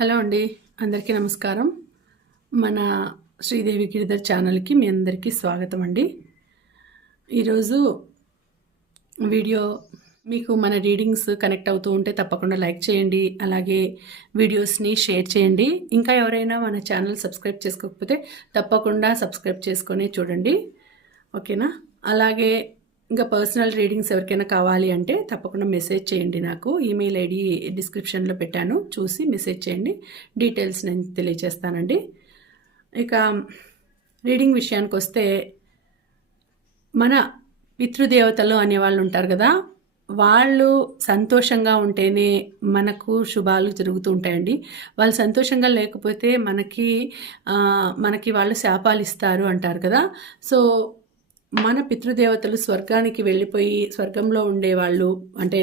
Hello అండి అందరికీ నమస్కారం. మన శ్రీదేవి గిరిధర్ ఛానల్కి మీ అందరికీ స్వాగతం అండి. ఈరోజు వీడియో మీకు మన రీడింగ్స్ కనెక్ట్ అవుతూ ఉంటే తప్పకుండా లైక్ చేయండి అలాగే వీడియోస్ని షేర్ చేయండి. ఇంకా ఎవరైనా మన ఛానల్ సబ్స్క్రైబ్ చేసుకోకపోతే తప్పకుండా సబ్స్క్రైబ్ చేసుకొని చూడండి. ఓకేనా? అలాగే ఇంకా పర్సనల్ రీడింగ్స్ ఎవరికైనా కావాలి అంటే తప్పకుండా మెసేజ్ చేయండి నాకు. ఈమెయిల్ ఐడి డిస్క్రిప్షన్లో పెట్టాను. చూసి మెసేజ్ చేయండి. డీటెయిల్స్ నేను తెలియజేస్తానండి. ఇక రీడింగ్ విషయానికి వస్తే మన పితృదేవతలు అనేవాళ్ళు ఉంటారు కదా వాళ్ళు సంతోషంగా ఉంటేనే మనకు శుభాలు జరుగుతూ ఉంటాయండి. వాళ్ళు సంతోషంగా లేకపోతే మనకి మనకి వాళ్ళు శాపాలు ఇస్తారు అంటారు కదా. సో మన పితృదేవతలు స్వర్గానికి వెళ్ళిపోయి స్వర్గంలో ఉండేవాళ్ళు అంటే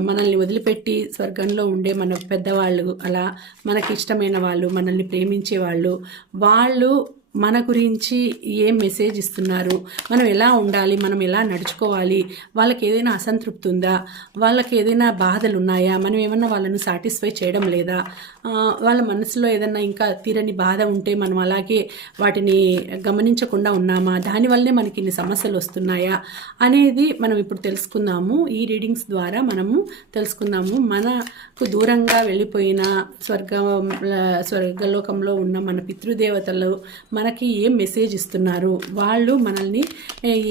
మనల్ని వదిలిపెట్టి స్వర్గంలో ఉండే మన పెద్దవాళ్ళు అలా మనకి ఇష్టమైన వాళ్ళు మనల్ని ప్రేమించే వాళ్ళు వాళ్ళు మన గురించి ఏం మెసేజ్ ఇస్తున్నారు? మనం ఎలా ఉండాలి? మనం ఎలా నడుచుకోవాలి? వాళ్ళకి ఏదైనా అసంతృప్తి ఉందా? వాళ్ళకి ఏదైనా బాధలు ఉన్నాయా? మనం ఏమన్నా వాళ్ళను సాటిస్ఫై చేయడం లేదా? వాళ్ళ మనసులో ఏదన్నా ఇంకా తీరని బాధ ఉంటే మనం అలాగే వాటిని గమనించకుండా ఉన్నామా? దానివల్లనే మనకి ఇన్ని సమస్యలు వస్తున్నాయా? అనేది మనం ఇప్పుడు తెలుసుకుందాము. ఈ రీడింగ్స్ ద్వారా మనము తెలుసుకుందాము. మనకు దూరంగా వెళ్ళిపోయిన స్వర్గ స్వర్గలోకంలో ఉన్న మన పితృదేవతలు మనకి ఏం మెసేజ్ ఇస్తున్నారు? వాళ్ళు మనల్ని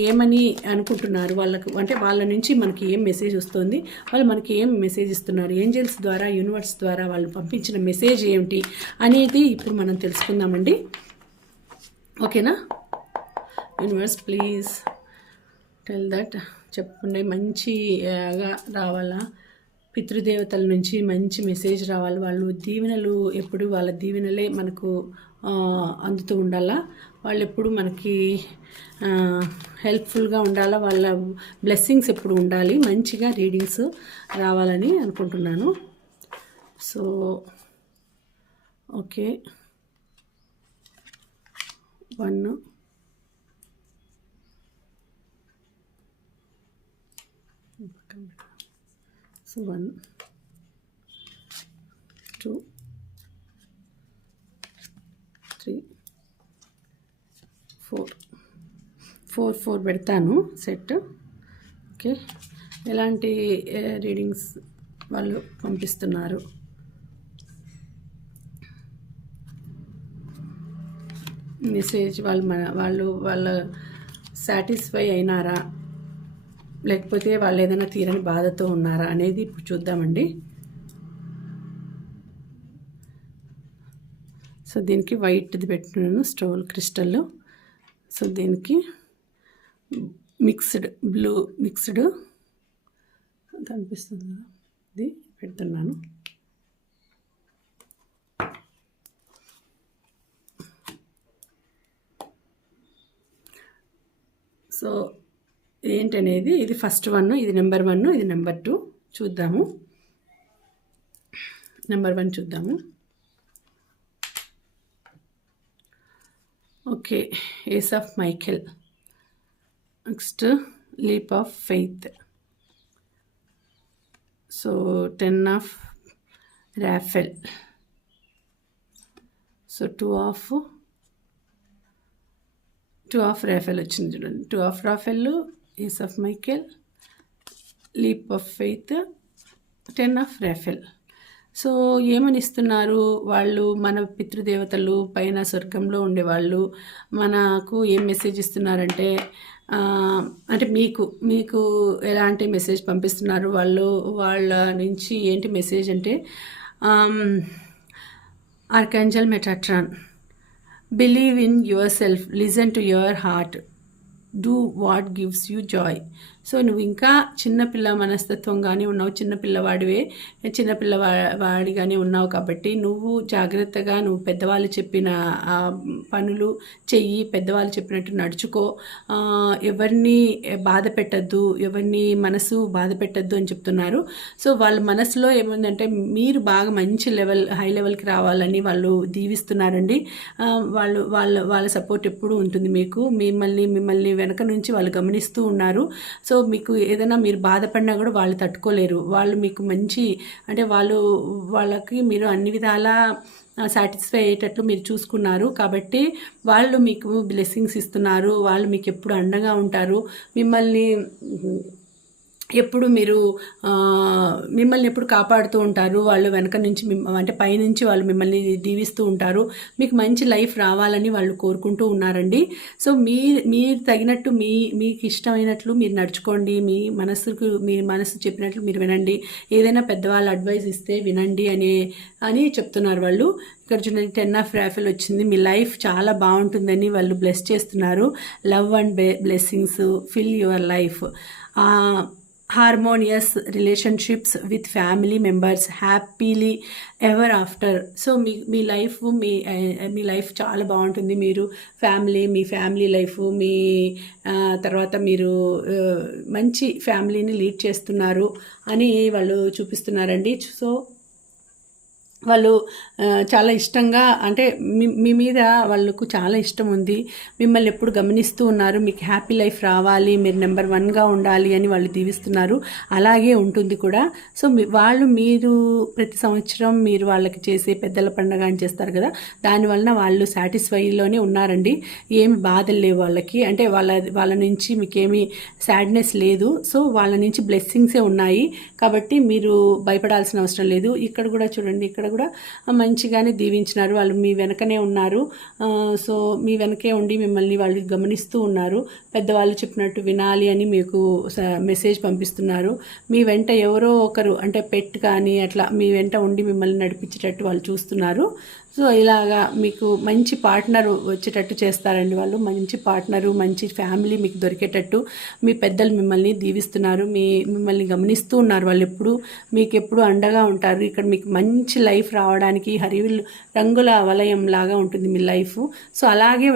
ఏమని అనుకుంటున్నారు? వాళ్ళకు అంటే వాళ్ళ నుంచి మనకి ఏం మెసేజ్ వస్తుంది? వాళ్ళు మనకి ఏం మెసేజ్ ఇస్తున్నారు? ఏంజల్స్ ద్వారా యూనివర్స్ ద్వారా వాళ్ళు పంపించిన మెసేజ్ ఏమిటి అనేది ఇప్పుడు మనం తెలుసుకుందామండి. ఓకేనా? యూనివర్స్ ప్లీజ్ టెల్ దట్ చెప్పండి. మంచిగా రావాలా? పితృదేవతల నుంచి మంచి మెసేజ్ రావాలి. వాళ్ళు దీవెనలు ఎప్పుడు వాళ్ళ దీవెనలే మనకు అందుతూ ఉండాలా? వాళ్ళు ఎప్పుడు మనకి హెల్ప్ఫుల్గా ఉండాలా? వాళ్ళ బ్లెస్సింగ్స్ ఎప్పుడు ఉండాలి? మంచిగా రీడింగ్స్ రావాలని అనుకుంటున్నాను. So okay. One. So one. Two. Three four four four పెడతాను సెట్. ఓకే. ఎలాంటి రీడింగ్స్ వాళ్ళు పంపిస్తున్నారు? మెసేజ్ వాళ్ళు మన వాళ్ళు వాళ్ళ సాటిస్ఫై అయినారా? లేకపోతే వాళ్ళు ఏదైనా తీరని బాధతో ఉన్నారా అనేది ఇప్పుడు చూద్దామండి. సో దీనికి వైట్ది పెట్టినాను స్టోల్ క్రిస్టల్ సో దీనికి మిక్స్డ్ బ్లూ మిక్స్డ్ కనిపిస్తుంది కదా ఇది పెడుతున్నాను. సో ఏంటనేది ఇది ఫస్ట్ వన్ ఇది నెంబర్ వన్ ఇది నెంబర్ టూ చూద్దాము. నెంబర్ వన్ చూద్దాము. Okay ace of Michael. Next leap of faith. So ten of Raphael. So two of two of Raphael వచ్చింది చూడండి. Two of Raphael ace of Michael leap of faith ten of Raphael. So ఏమని ఇస్తున్నారు వాళ్ళు మన పితృదేవతలు పైన స్వర్గంలో ఉండేవాళ్ళు. మనకు ఏం మెసేజ్ ఇస్తున్నారంటే అంటే మీకు మీకు ఎలాంటి మెసేజ్ పంపిస్తున్నారు? వాళ్ళు వాళ్ళ నుంచి ఏంటి మెసేజ్ అంటే archangel Metatron believe in yourself listen to your heart do what gives you joy so నువ్వు ఇంకా చిన్నపిల్ల మనస్తత్వంగానే ఉన్నావు చిన్నపిల్లవాడివే చిన్నపిల్లవా వాడిగానే ఉన్నావు కాబట్టి నువ్వు జాగ్రత్తగా నువ్వు పెద్దవాళ్ళు చెప్పిన పనులు చెయ్యి పెద్దవాళ్ళు చెప్పినట్టు నడుచుకో. ఎవరిని బాధ పెట్టద్దు ఎవరిని మనసు బాధ పెట్టద్దు అని చెప్తున్నారు. సో వాళ్ళ మనసులో ఏముందంటే మీరు బాగా మంచి లెవెల్ హై లెవెల్కి రావాలని వాళ్ళు దీవిస్తున్నారండి. వాళ్ళు వాళ్ళ వాళ్ళ సపోర్ట్ ఎప్పుడూ ఉంటుంది మీకు. మిమ్మల్ని మిమ్మల్ని వెనక నుంచి వాళ్ళు గమనిస్తూ ఉన్నారు. సో మీకు ఏదైనా మీరు బాధపడినా కూడా వాళ్ళు తట్టుకోలేరు. వాళ్ళు మీకు మంచి అంటే వాళ్ళు వాళ్ళకి మీరు అన్ని విధాలా సాటిస్ఫై అయ్యేటట్లు మీరు చూసుకున్నారు. కాబట్టి వాళ్ళు మీకు బ్లెస్సింగ్స్ ఇస్తున్నారు. వాళ్ళు మీకు ఎప్పుడు అండగా ఉంటారు. మిమ్మల్ని ఎప్పుడు మీరు మిమ్మల్ని ఎప్పుడు కాపాడుతూ ఉంటారు? వాళ్ళు వెనక నుంచి అంటే పైనుంచి వాళ్ళు మిమ్మల్ని దీవిస్తూ ఉంటారు. మీకు మంచి లైఫ్ రావాలని వాళ్ళు కోరుకుంటూ ఉన్నారండి. సో మీ మీరు తగినట్టు మీ మీకు ఇష్టమైనట్లు మీరు నడుచుకోండి. మీ మనసుకు మీ మనసు చెప్పినట్లు మీరు వినండి. ఏదైనా పెద్దవాళ్ళు అడ్వైస్ ఇస్తే వినండి అని అని చెప్తున్నారు వాళ్ళు. ఇక్కడ చూడండి టెన్ ఆఫ్ రాఫెల్ వచ్చింది. మీ లైఫ్ చాలా బాగుంటుందని వాళ్ళు బ్లెస్ చేస్తున్నారు. Love and blessings fill your life. Harmonious relationships with family members happily ever after so మీ మీ లైఫ్ మీ eh, మీ లైఫ్ చాలా బాగుంటుంది. మీరు ఫ్యామిలీ మీ ఫ్యామిలీ లైఫ్ మీ తర్వాత మీరు eh, మంచి ఫ్యామిలీని లీడ్ చేస్తున్నారు అని వాళ్ళు చూపిస్తున్నారండి. సో వాళ్ళు చాలా ఇష్టంగా అంటే మీ మీ మీద వాళ్ళకు చాలా ఇష్టం ఉంది. మిమ్మల్ని ఎప్పుడు గమనిస్తూ ఉన్నారు. మీకు హ్యాపీ లైఫ్ రావాలి. మీరు నెంబర్ వన్గా ఉండాలి అని వాళ్ళు దీవిస్తున్నారు. అలాగే ఉంటుంది కూడా. సో మీ వాళ్ళు మీరు ప్రతి సంవత్సరం మీరు వాళ్ళకి చేసే పెద్దల పండగ అని చేస్తారు కదా. దానివలన వాళ్ళు సాటిస్ఫైలోనే ఉన్నారండి. ఏమి బాధలు లేవు వాళ్ళకి. అంటే వాళ్ళ వాళ్ళ నుంచి మీకేమీ సాడ్నెస్ లేదు. సో వాళ్ళ నుంచి బ్లెస్సింగ్సే ఉన్నాయి. కాబట్టి మీరు భయపడాల్సిన అవసరం లేదు. ఇక్కడ కూడా చూడండి. ఇక్కడ కూడా మంచిగానే దీవించినారు. వాళ్ళు మీ వెనకనే ఉన్నారు. సో మీ వెనకే ఉండి మిమ్మల్ని వాళ్ళు గమనిస్తూ ఉన్నారు. పెద్దవాళ్ళు చెప్పినట్టు వినాలి అని మీకు స- మెసేజ్ పంపిస్తున్నారు. మీ వెంట ఎవరో ఒకరు అంటే పెట్ కానీ అట్లా మీ వెంట ఉండి మిమ్మల్ని నడిపించేటట్టు వాళ్ళు చూస్తున్నారు. సో ఇలాగా మీకు మంచి పార్ట్నర్ వచ్చేటట్టు చేస్తారండి వాళ్ళు. మంచి పార్ట్నరు మంచి ఫ్యామిలీ మీకు దొరికేటట్టు మీ పెద్దలు మిమ్మల్ని దీవిస్తున్నారు. మీ మిమ్మల్ని గమనిస్తూ ఉన్నారు వాళ్ళు ఎప్పుడు. మీకు ఎప్పుడు అండగా ఉంటారు. ఇక్కడ మీకు మంచి లైఫ్ రావడానికి హరివిల్ రంగుల వలయం లాగా ఉంటుంది మీ లైఫ్. సో అలాగే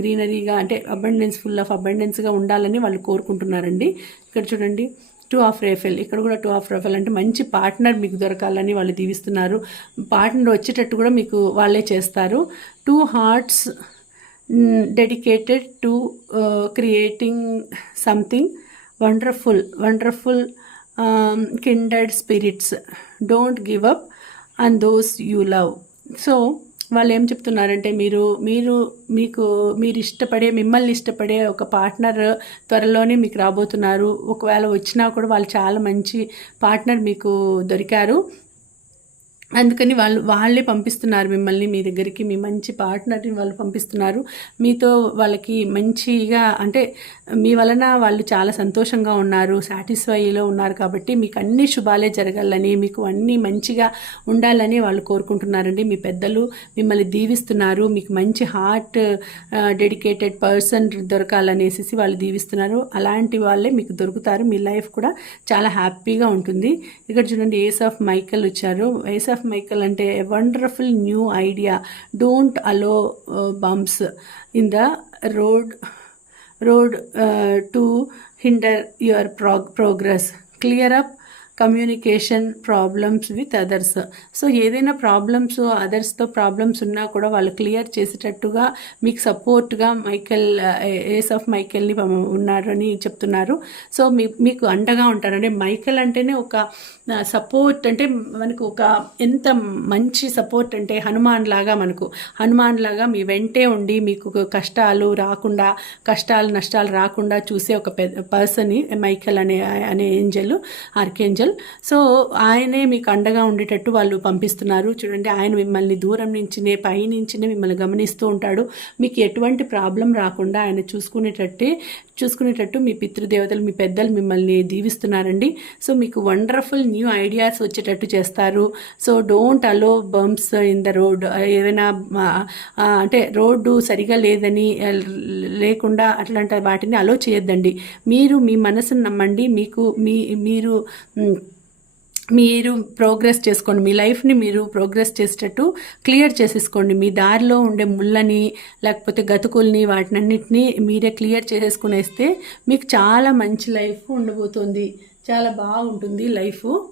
గ్రీనరీగా అంటే అబండెన్స్ ఫుల్ ఆఫ్ అబండెన్స్గా ఉండాలని వాళ్ళు కోరుకుంటున్నారండి. ఇక్కడ చూడండి. Two of Raphael. ఇక్కడ కూడా టూ ఆఫ్ రేఫెల్ అంటే మంచి పార్ట్నర్ మీకు దొరకాలని వాళ్ళు దీవిస్తున్నారు. పార్ట్నర్ వచ్చేటట్టు కూడా మీకు వాళ్ళే చేస్తారు. Two hearts dedicated to creating something wonderful wonderful kindred spirits don't give up and those you love so వాళ్ళు ఏం చెప్తున్నారంటే మీరు మీరు మీకు మీరు ఇష్టపడే మిమ్మల్ని ఇష్టపడే ఒక పార్ట్నర్ త్వరలోనే మీకు రాబోతున్నారు. ఒకవేళ వచ్చినా కూడా వాళ్ళు చాలా మంచి పార్ట్నర్ మీకు దొరికారు. అందుకని వాళ్ళు వాళ్ళే పంపిస్తున్నారు మిమ్మల్ని మీ దగ్గరికి మీ మంచి పార్ట్నర్ని వాళ్ళు పంపిస్తున్నారు. మీతో వాళ్ళకి మంచిగా అంటే మీ వలన వాళ్ళు చాలా సంతోషంగా ఉన్నారు సాటిస్ఫైలో ఉన్నారు కాబట్టి మీకు అన్ని శుభాలే జరగాలని మీకు అన్నీ మంచిగా ఉండాలని వాళ్ళు కోరుకుంటున్నారండి. మీ పెద్దలు మిమ్మల్ని దీవిస్తున్నారు మీకు మంచి హార్ట్ డెడికేటెడ్ పర్సన్ దొరకాలనేసి వాళ్ళు దీవిస్తున్నారు. అలాంటి వాళ్ళే మీకు దొరుకుతారు. మీ లైఫ్ కూడా చాలా హ్యాపీగా ఉంటుంది. ఇక్కడ చూడండి ఏస్ ఆఫ్ మైకల్ వచ్చారు. ఏస్ ఆఫ్ మైకల్ అంటే wonderful new idea don't allow bumps in the road road to hinder your prog progress clear up communication problems with others so ఏదైనా ప్రాబ్లమ్స్ అదర్స్తో ప్రాబ్లమ్స్ ఉన్నా కూడా వాళ్ళు క్లియర్ చేసేటట్టుగా మీకు సపోర్ట్గా మైకెల్ ఏస్ uh, ఆఫ్ మైకెల్ని ఉన్నారని చెప్తున్నారు. సో మీ మీకు అండగా ఉంటారు. అంటే మైకెల్ అంటేనే ఒక సపోర్ట్ అంటే మనకు ఒక ఎంత మంచి సపోర్ట్ అంటే హనుమాన్ లాగా మనకు. హనుమాన్ లాగా మీ వెంటే ఉండి మీకు కష్టాలు రాకుండా కష్టాలు నష్టాలు రాకుండా చూసే ఒక పెద్ద పర్సన్ మైకెల్ అనే అనే ఏంజల్ ఆర్కేంజల్. సో ఆయనే మీకు అండగా ఉండేటట్టు వాళ్ళు పంపిస్తున్నారు. చూడండి ఆయన మిమ్మల్ని దూరం నుంచినే పై నుంచినే మిమ్మల్ని గమనిస్తూ ఉంటాడు. మీకు ఎటువంటి ప్రాబ్లం రాకుండా ఆయన చూసుకునేటట్టే చూసుకునేటట్టు మీ పితృదేవతలు మీ పెద్దలు మిమ్మల్ని దీవిస్తున్నారండి. సో మీకు వండర్ఫుల్ న్యూ ఐడియాస్ వచ్చేటట్టు చేస్తారు. So don't allow bumps in the road. ఏదైనా అంటే రోడ్డు సరిగా లేదని లేకుండా అట్లాంటి వాటిని అలో చేయొద్దండి. మీరు మీ మనసును నమ్మండి. మీకు మీ మీరు మీరు ప్రోగ్రెస్ చేసుకోండి. మీ లైఫ్ని మీరు ప్రోగ్రెస్ చేసేటట్టు క్లియర్ చేసేసుకోండి. మీ దారిలో ఉండే ముళ్ళని లేకపోతే గతుకుల్ని వాటినన్నిటిని మీరే క్లియర్ చేసేసుకునేస్తే మీకు చాలా మంచి లైఫ్ ఉండబోతుంది. చాలా బాగుంటుంది లైఫ్.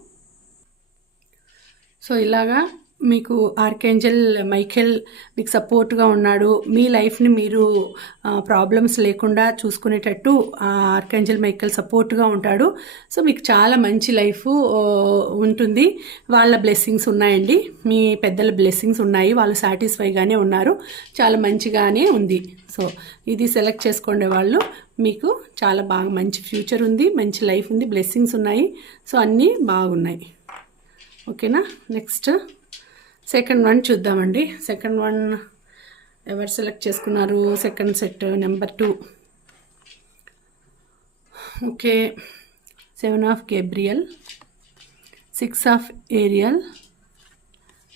సో ఇలాగా మీకు ఆర్కేంజల్ మైఖెల్ మీకు సపోర్ట్గా ఉన్నాడు. మీ లైఫ్ని మీరు ప్రాబ్లమ్స్ లేకుండా చూసుకునేటట్టు ఆ ఆర్కేంజల్ మైఖెల్ సపోర్ట్గా ఉంటాడు. సో మీకు చాలా మంచి లైఫ్ ఉంటుంది. వాళ్ళ బ్లెస్సింగ్స్ ఉన్నాయండి. మీ పెద్దల బ్లెస్సింగ్స్ ఉన్నాయి. వాళ్ళు సాటిస్ఫైగానే ఉన్నారు. చాలా మంచిగానే ఉంది. సో ఇది సెలెక్ట్ చేసుకునే వాళ్ళు. మీకు చాలా బాగా మంచి ఫ్యూచర్ ఉంది. మంచి లైఫ్ ఉంది. బ్లెస్సింగ్స్ ఉన్నాయి. సో అన్నీ బాగున్నాయి. ఓకేనా నెక్స్ట్ సెకండ్ వన్ చూద్దామండి. సెకండ్ వన్ ఎవరు సెలెక్ట్ చేసుకున్నారు? Second set number two. Okay. Seven of Gabriel. Six of Ariel.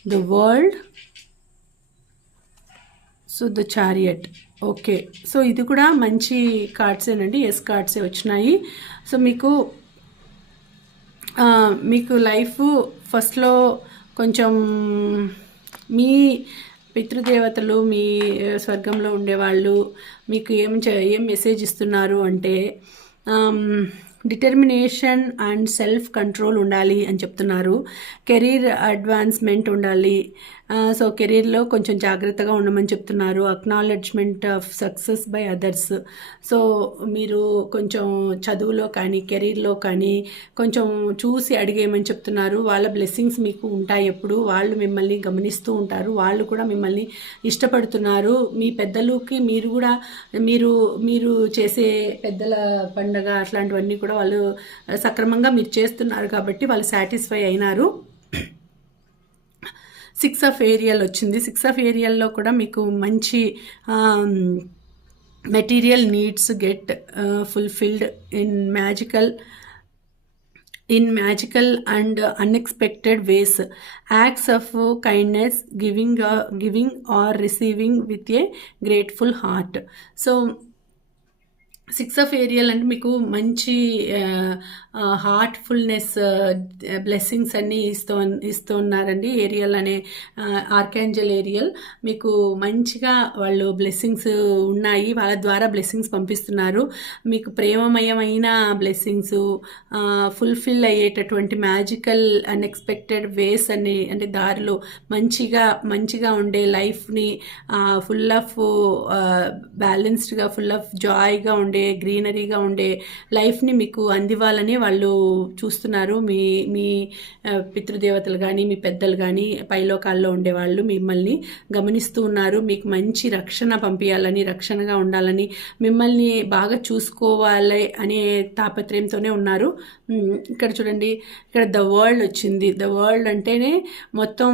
The world. So the chariot. Okay. So ఇది కూడా మంచి కార్డ్సేనండి. ఎస్ కార్డ్సే వచ్చినాయి. సో మీకు మీకు లైఫ్ ఫస్ట్లో కొంచెం మీ పితృదేవతలు మీ స్వర్గంలో ఉండేవాళ్ళు మీకు ఏం ఏం మెసేజ్ ఇస్తున్నారు అంటే డిటర్మినేషన్ అండ్ సెల్ఫ్ కంట్రోల్ ఉండాలి అని చెప్తున్నారు. కెరీర్ అడ్వాన్స్మెంట్ ఉండాలి. సో కెరీర్లో కొంచెం జాగ్రత్తగా ఉండమని చెప్తున్నారు. Acknowledgement of success by others so మీరు కొంచెం చదువులో కానీ కెరీర్లో కానీ కొంచెం చూసి అడిగేయమని చెప్తున్నారు. వాళ్ళ బ్లెస్సింగ్స్ మీకు ఉంటాయి ఎప్పుడు. వాళ్ళు మిమ్మల్ని గమనిస్తూ ఉంటారు. వాళ్ళు కూడా మిమ్మల్ని ఇష్టపడుతున్నారు. మీ పెద్దలకి మీరు కూడా మీరు మీరు చేసే పెద్దల పండగ అట్లాంటివన్నీ కూడా వాళ్ళు సక్రమంగా మీరు చేస్తున్నారు కాబట్టి వాళ్ళు సాటిస్ఫై అయినారు. సిక్స్ ఆఫ్ ఏరియల్ వచ్చింది. సిక్స్ ఆఫ్ ఏరియాల్లో కూడా మీకు మంచి material needs get fulfilled in magical in magical and unexpected ways. Acts of kindness giving giving or receiving with a grateful heart. So six of Ariel అంటే మీకు మంచి Heartfulness blessings అన్నీ ఇస్తూ ఇస్తూ ఉన్నారండి ఏరియల్ అనే ఆర్కాంజల్ ఏరియల్ మీకు మంచిగా వాళ్ళు బ్లెస్సింగ్స్ ఉన్నాయి వాళ్ళ ద్వారా బ్లెస్సింగ్స్ పంపిస్తున్నారు. మీకు ప్రేమమయమైన బ్లెస్సింగ్స్ ఫుల్ఫిల్ అయ్యేటటువంటి మ్యాజికల్ అన్ఎక్స్పెక్టెడ్ వేస్ అని అంటే దారిలో మంచిగా మంచిగా ఉండే లైఫ్ని ఫుల్ ఆఫ్ బ్యాలెన్స్డ్గా ఫుల్ ఆఫ్ జాయ్గా ఉండే గ్రీనరీగా ఉండే లైఫ్ని మీకు అందివ్వాలని వాళ్ళు చూస్తున్నారు. మీ మీ పితృదేవతలు కానీ మీ పెద్దలు కానీ పైలోకాల్లో ఉండేవాళ్ళు మిమ్మల్ని గమనిస్తూ ఉన్నారు. మీకు మంచి రక్షణ పంపించాలని రక్షణగా ఉండాలని మిమ్మల్ని బాగా చూసుకోవాలి అనే తాపత్రయంతోనే ఉన్నారు. ఇక్కడ చూడండి. ఇక్కడ ద వరల్డ్ వచ్చింది. ద వరల్డ్ అంటేనే మొత్తం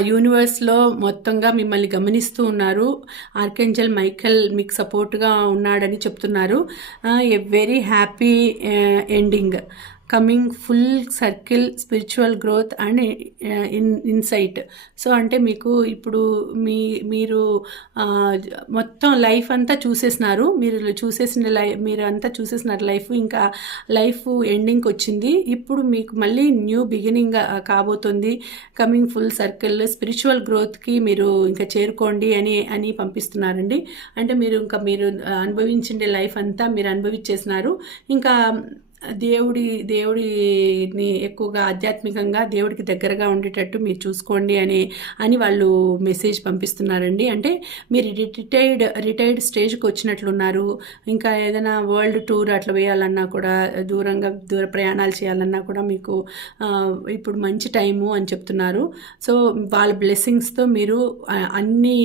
యూనివర్స్లో మొత్తంగా మిమ్మల్ని గమనిస్తూ ఉన్నారు. ఆర్కెంజల్ మైకల్ మీకు సపోర్ట్గా ఉన్నాడని చెప్తున్నారు. A very happy ending. Coming full circle spiritual growth and in insight so అంటే మీకు ఇప్పుడు మీ మీరు మొత్తం లైఫ్ అంతా చూసేసినారు మీరు చూసేసిన లైఫ్ మీరు అంతా చూసేసినారు లైఫ్ ఇంకా లైఫ్ ఎండింగ్కి వచ్చింది ఇప్పుడు మీకు మళ్ళీ న్యూ బిగినింగ్ కాబోతుంది కమింగ్ ఫుల్ సర్కిల్ స్పిరిచువల్ గ్రోత్కి మీరు ఇంకా చేరుకోండి అని అని పంపిస్తున్నారండి అంటే మీరు ఇంకా మీరు అనుభవించిండే లైఫ్ అంతా మీరు అనుభవించేసినారు ఇంకా దేవుడి దేవుడిని ఎక్కువగా ఆధ్యాత్మికంగా దేవుడికి దగ్గరగా ఉండేటట్టు మీరు చూసుకోండి అని అని వాళ్ళు మెసేజ్ పంపిస్తున్నారండి. అంటే మీరు రిటైర్డ్ రిటైర్డ్ స్టేజ్కి వచ్చినట్లున్నారు. ఇంకా ఏదైనా వరల్డ్ టూర్ అట్లా వేయాలన్నా కూడా దూరంగా దూర ప్రయాణాలు చేయాలన్నా కూడా మీకు ఇప్పుడు మంచి టైము అని చెప్తున్నారు. సో వాళ్ళ బ్లెస్సింగ్స్తో మీరు అన్ని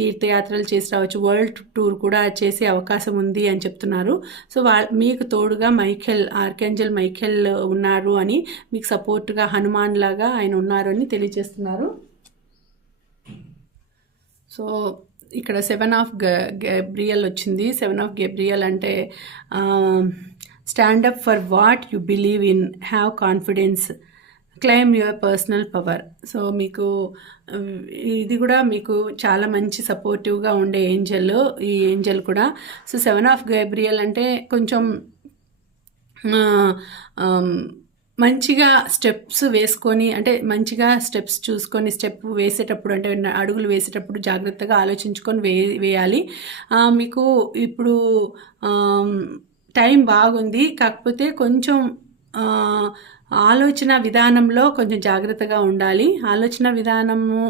తీర్థయాత్రలు చేసి రావచ్చు. వరల్డ్ టూర్ కూడా చేసే అవకాశం ఉంది అని చెప్తున్నారు. సో వా మీకు తోడుగా మై మైఖెల్ ఆర్కేంజల్ మైఖెల్ ఉన్నారు అని మీకు సపోర్ట్గా హనుమాన్ లాగా ఆయన ఉన్నారు అని తెలియజేస్తున్నారు. సో ఇక్కడ సెవెన్ ఆఫ్ గెబ్రియల్ వచ్చింది. సెవెన్ ఆఫ్ గెబ్రియల్ అంటే stand up for what you believe in have confidence claim your personal power. So మీకు ఇది కూడా మీకు చాలా మంచి సపోర్టివ్గా ఉండే ఏంజల్ ఈ ఏంజల్ కూడా. సో సెవెన్ ఆఫ్ గేబ్రియల్ అంటే కొంచెం మంచిగా స్టెప్స్ వేసుకొని అంటే మంచిగా స్టెప్స్ చూసుకొని స్టెప్ వేసేటప్పుడు అంటే అడుగులు వేసేటప్పుడు జాగ్రత్తగా ఆలోచించుకొని వే వేయాలి. మీకు ఇప్పుడు టైం బాగుంది. కాకపోతే కొంచెం ఆలోచన విధానంలో కొంచెం జాగ్రత్తగా ఉండాలి. ఆలోచన విధానము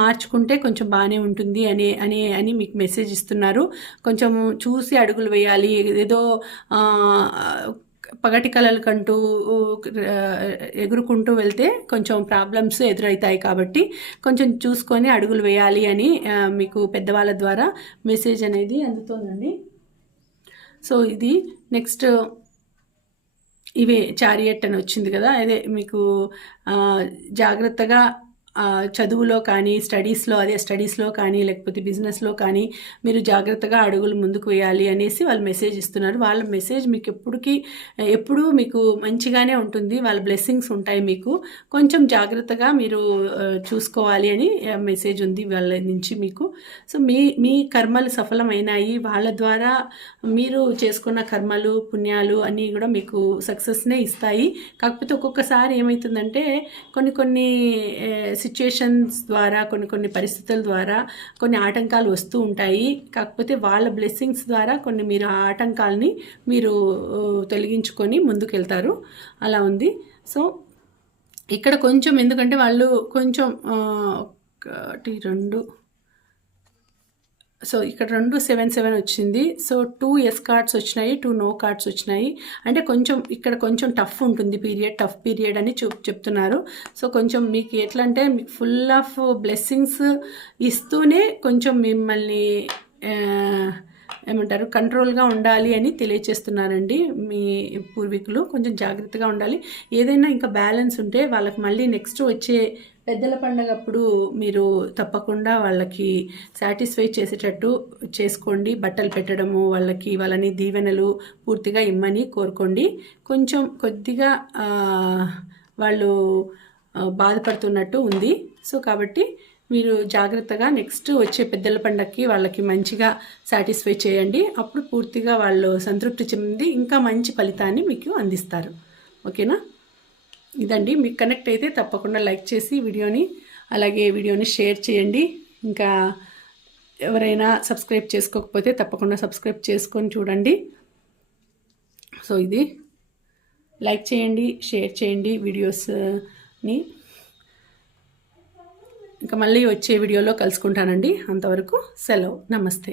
మార్చుకుంటే కొంచెం బాగానే ఉంటుంది అని అని అని మీకు మెసేజ్ ఇస్తున్నారు. కొంచెం చూసి అడుగులు వేయాలి. ఏదో పగటి కలలు కంటూ ఎగురుకుంటూ వెళ్తే కొంచెం ప్రాబ్లమ్స్ ఎదురవుతాయి కాబట్టి కొంచెం చూసుకొని అడుగులు వేయాలి అని మీకు పెద్దవాళ్ళ ద్వారా మెసేజ్ అనేది అందుతోందండి. సో ఇది నెక్స్ట్ ఇవే చారియట్ అని వచ్చింది కదా అదే మీకు జాగ్రత్తగా చదువులో కానీ స్టడీస్లో అదే స్టడీస్లో కానీ లేకపోతే బిజినెస్లో కానీ మీరు జాగ్రత్తగా అడుగులు ముందుకు వేయాలి అనేసి వాళ్ళు మెసేజ్ ఇస్తున్నారు. వాళ్ళ మెసేజ్ మీకు ఎప్పటికీ ఎప్పుడూ మీకు మంచిగానే ఉంటుంది. వాళ్ళ బ్లెస్సింగ్స్ ఉంటాయి మీకు. కొంచెం జాగ్రత్తగా మీరు చూసుకోవాలి అని మెసేజ్ ఉంది వాళ్ళ నుంచి మీకు. సో మీ మీ కర్మలు సఫలమైనాయి. వాళ్ళ ద్వారా మీరు చేసుకున్న కర్మలు పుణ్యాలు అన్నీ కూడా మీకు సక్సెస్నే ఇస్తాయి. కాకపోతే ఒక్కొక్కసారి ఏమవుతుందంటే కొన్ని కొన్ని సిచ్యుయేషన్స్ ద్వారా కొన్ని కొన్ని పరిస్థితుల ద్వారా కొన్ని ఆటంకాలు వస్తూ ఉంటాయి. కాకపోతే వాళ్ళ బ్లెస్సింగ్స్ ద్వారా కొన్ని మీరు ఆ ఆటంకాలని మీరు తొలగించుకొని ముందుకెళ్తారు. అలా ఉంది. సో ఇక్కడ కొంచెం ఎందుకంటే వాళ్ళు కొంచెం ఒకటి రెండు సో ఇక్కడ రెండు సెవెన్ సెవెన్ వచ్చింది. సో టూ ఎస్ కార్డ్స్ వచ్చినాయి టూ నో కార్డ్స్ వచ్చినాయి. అంటే కొంచెం ఇక్కడ కొంచెం టఫ్ ఉంటుంది పీరియడ్ టఫ్ పీరియడ్ అని చెప్ చెప్తున్నారు. సో కొంచెం మీకు ఎట్లా అంటే మీకు ఫుల్ ఆఫ్ బ్లెస్సింగ్స్ ఇస్తూనే కొంచెం మిమ్మల్ని ఏమంటారు కంట్రోల్గా ఉండాలి అని తెలియచేస్తున్నారండి మీ పూర్వీకులు. కొంచెం జాగ్రత్తగా ఉండాలి. ఏదైనా ఇంకా బ్యాలెన్స్ ఉంటే వాళ్ళకి మళ్ళీ నెక్స్ట్ వచ్చే పెద్దల పండగ అప్పుడు మీరు తప్పకుండా వాళ్ళకి సాటిస్ఫై చేసేటట్టు చేసుకోండి. బట్టలు పెట్టడము వాళ్ళకి వాళ్ళని దీవెనలు పూర్తిగా ఇమ్మని కోరుకోండి. కొంచెం కొద్దిగా వాళ్ళు బాధపడుతున్నట్టు ఉంది. సో కాబట్టి మీరు జాగ్రత్తగా నెక్స్ట్ వచ్చే పెద్దల పండగకి వాళ్ళకి మంచిగా సాటిస్ఫై చేయండి. అప్పుడు పూర్తిగా వాళ్ళు సంతృప్తి చెంది ఇంకా మంచి ఫలితాన్ని మీకు అందిస్తారు. ఓకేనా? ఇదండి. మీకు కనెక్ట్ అయితే తప్పకుండా లైక్ చేసి వీడియోని అలాగే వీడియోని షేర్ చేయండి. ఇంకా ఎవరైనా సబ్స్క్రైబ్ చేసుకోకపోతే తప్పకుండా సబ్స్క్రైబ్ చేసుకొని చూడండి. సో ఇది. లైక్ చేయండి షేర్ చేయండి వీడియోస్ని ఇంకా మళ్ళీ వచ్చే వీడియోలో కలుసుకుంటానండి. అంతవరకు సెలవు. నమస్తే.